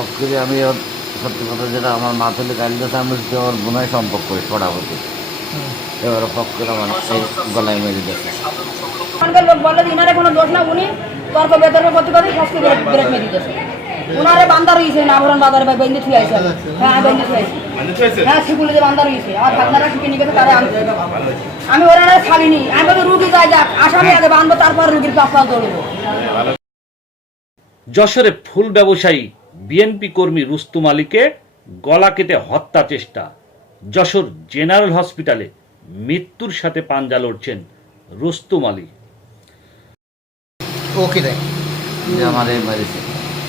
ফক্করি আমি ওর সত্যি কথা যেটা আমার মা তুলে গাড়ি দিয়েছে আমি ওর বোনাই সম্পর্ক করি পড়াপতি এবার ফক্কর আমার এই গলায় মেরে লোক বলে ইনারে কোনো দোষ না উনি তর্ক বেতর্ক করতে করতে ফসকে ব্রেক ব্রেক মেরে দিতেছে উনারে বান্দা রয়েছে নাভরণ বাজারে ভাই বেঞ্জে আইছে। হ্যাঁ বেঞ্জে আইছি। হ্যাঁ শিকুলে যে বান্দা রয়েছে আর ভাগনারা শিখে নিয়ে গেছে তারা আমি আমি ওরা ছাড়িনি আমি বলি রুগী যাই যাক আসামি আগে বানবো তারপর রুগীর পাশাল দৌড়বো যশোরে ফুল ব্যবসায়ী বিএনপি কর্মী রুস্তুম আলীকে গলা কেটে হত্যা চেষ্টা। যশোর জেনারেল হসপিটালে মৃত্যুর সাথে পাঞ্জা লড়ছেন রুস্তুম আলী ওকে দেয় যে আমার এই মেরেছে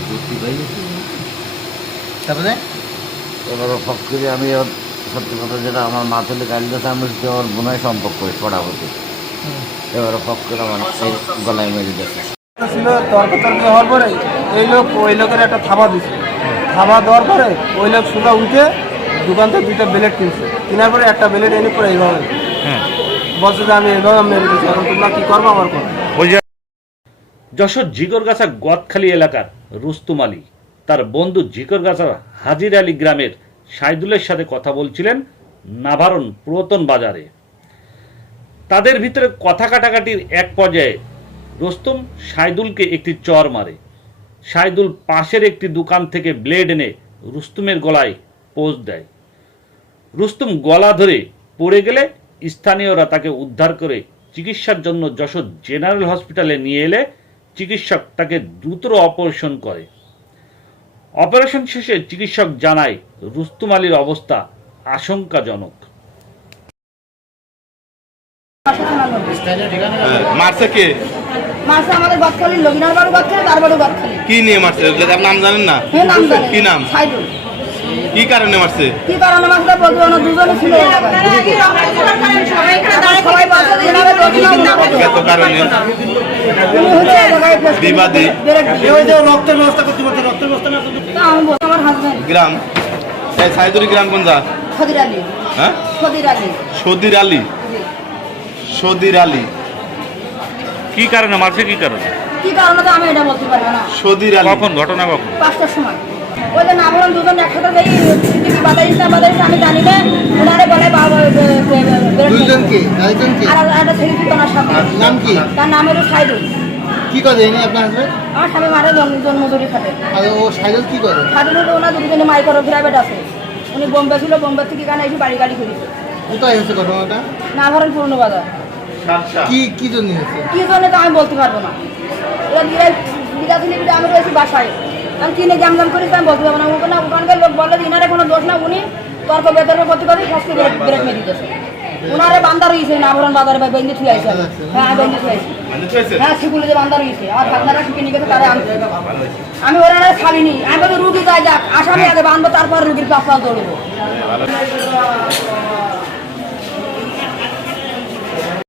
বুদ্ধি পাই তারপরে? এবার ফক্করি আমি সত্যি কথা যেটা আমার মা তুলে গাড়ি দিয়েছে আমি ওর বোনাই সম্পর্ক করি পড়াপতি এবার ফক্কর আমার গলায় মেরে দিয়েছে। ছিল তর্ক তর্ক হওয়ার পরে? এই লোক ওই লোকের একটা থাবা দিছে। থাবা দেওয়ার পরে ওই লোক সুদা উঠে দোকান থেকে দুইটা ব্লেড কিনছে। কেনার পরে একটা ব্লেড এনে পরে এইভাবে বলছে যে আমি এইভাবে মেরে দিচ্ছি এখন তোমরা কি করব আমার করো যশোর জিগরগাছা গদখালি এলাকার রুস্তুম আলী। তার বন্ধু জিগরগাছার হাজির আলী গ্রামের সাইদুলের সাথে কথা বলছিলেন নাভারণ পুরাতন বাজারে। তাদের ভিতরে কথা কাটাকাটির এক পর্যায়ে রুস্তুম সাইদুলকে একটি চর মারে। সাইদুল পাশের একটি দোকান থেকে ব্লেড এনে রুস্তুমের গলায় পোজ দেয়। রুস্তুম গলা ধরে পড়ে গেলে স্থানীয়রা তাকে উদ্ধার করে চিকিৎসার জন্য যশোর জেনারেল হসপিটালে নিয়ে এলে চিকিৎসক তাকে দ্রুত অপারেশন করে। অপারেশন শেষে চিকিৎসক জানায়, রুস্তুম আলীর অবস্থা আশঙ্কাজনক। মারছে কে? মাসে আমাদের গদখালি লবিনার বাড়ি গদখালি তার বাড়ি গদখালি কি নিয়ে মারছে? আপনার নাম জানেন না। নাম কি নাম? সাইদুল। কি কারণে মারছে? কি কারণে বলব না দুজনে ছিল। বিবাদী। গ্রাম। সাইদুরি গ্রাম কোন যা খদির আলী। হ্যাঁ? আলী। সদির আলী। সদির আলী। কি কারণে? মারছে কি কারণে? কি কারণে তো আমি এটা বলতে পারব না। সদির আলী। কখন? ঘটনা কখন? পাঁচটার সময়। ওই যে নাভরণ দুজন একসাথে যাই বাতাইছে না আমি জানি না ওনারে বলে কি? আরেকজন কি? আর একটা ছেলে ছিল ওনার সাথে? আর নাম কি? তার নাম হলো সাইদুল। কি করে এনে আপনার হাজবেন্ড আমার স্বামী মারে জন্ম জন্মজুরি খাটে আর ও সাইকেল কি করে? সাইদুল হলো ওনার দুজনে মাইক্রো প্রাইভেট আছে। উনি বোম্বে ছিল বোম্বে থেকে এখানে এসে বাড়ি গাড়ি করেছে। কোথায় হয়েছে ঘটনাটা? নাভরণ পুরনো বাজার। কি কি জন্য হয়েছে? কি জন্য তো আমি বলতে পারব না। এরা বিরাট বিরাট বিরাট আমি রয়েছি বাসায়। আমি কিনে জাম জাম করি আমি বলতে পারব না। ওখানে ওখানকার লোক বলে যে ইনারে কোনো দোষ না উনি তর্ক বেতর্ক করতে করতে ফসকে ব্রেক ব্রেক মেরে দিতেছে উনারে বান্দা রয়েছে না নাভরণ বাজারে ভাই বেঞ্জে থুই আইছে হ্যাঁ বেঞ্জে থুই আইছি হ্যাঁ শিকুলে যে বান্দা রয়েছে আর ভাগনারা শিখে নিয়ে গেছে তারা আমি আমি ওরা ছাড়িনি আমি বলি রুগী যাই যাক আসামি আগে বানবো তারপর রুগীর পাশাল দৌড়বো।